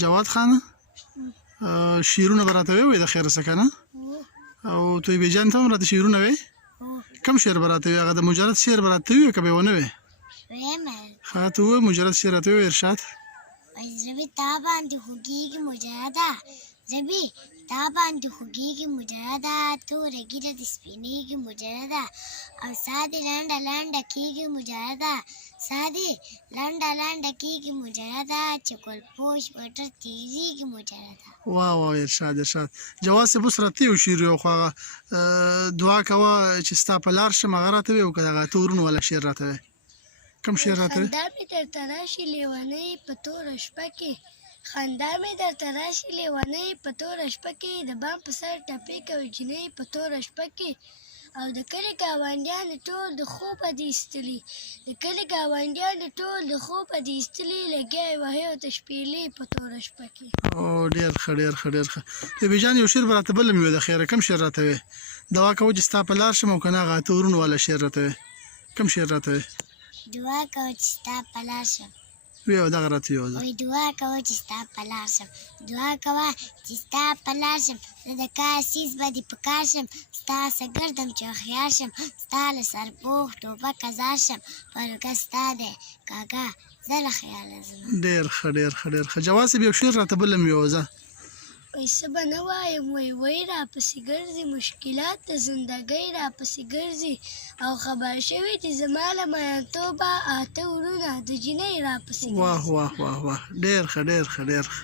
جواد خان شعرونه به راته وایې د خیره څه که نه او طیبې جان ته هم راته شعرونه وایې کوم شعر به راته وایې هغه د مجرد شعر به راته وایې که به یې ونه وایې ښه ته ووایه مجرد شعر راته وایې ارشاد زړه تا باندې خوږېږي مجرده زبې تا باندې خوږېږي مجرده توره ږیره دې سپینېږي مجرده او ساه دې لنډه لنډه کېږي مجرده ساه دې لنډه لنډه کېږي مجرده چې ګلپوش موټر تېزېږي مجرده واه واه ارشاد ارشاد جواد صاحب اوس راته یو شعر وایه خو هغه دعا کوه چې ستا په لار شم هغه راته وایې او که دغه تورون والا شعر راته وایې کوم شعر راته وایې خندا مې درته راشي لیونۍ په توره شپه کې خندا مې درته راشي لیونۍ په توره شپه کې د بام په سر ټپې کوي جینۍ په توره شپه کې او د کلي ګاونډیانو ټول د خوبه دې ایستلي د کلي ګاونډیانو ټول د خوبه دې ایستلي لګیا یې وهي ورته شپېلې په توره شپه کې او ډېر ښه ډېر ښه ډېر ښه طیبې جان یو شعر به راته بل هم وي د خیره کوم شعر راته وایې دعا کوه چې ستا په لار شم او که نه هغه اته ورونو والا شعر راته وایې کوم شعر راته وایې دعا کوه چې ستا په لار شم وی او دغه راته وایه وای دعا کوه چې ستا په لار شم دعا کوه چې ستا په لار شم زه د کار سیز به دې په کار شم ستا څه ګردم چې هوښیار شم ستا له سرپوښ ټوپک ازار شم پرګه ستا دی کاکا زه له خیاله ځم ډېر ښه ډېر ښه ډېر ښه جواد صاحب یو شعر راته بل هم ویوځه وای څه به نه وایم وای راپسې ګرځي مشکلات د زندګۍ راپسې ګرځي او خبر شوي چې زما له مینتوبه اته ورونه د جینۍ راپسې ګرځي واه واه واه واه ډېر ښه ډېر ښه ډېر ښه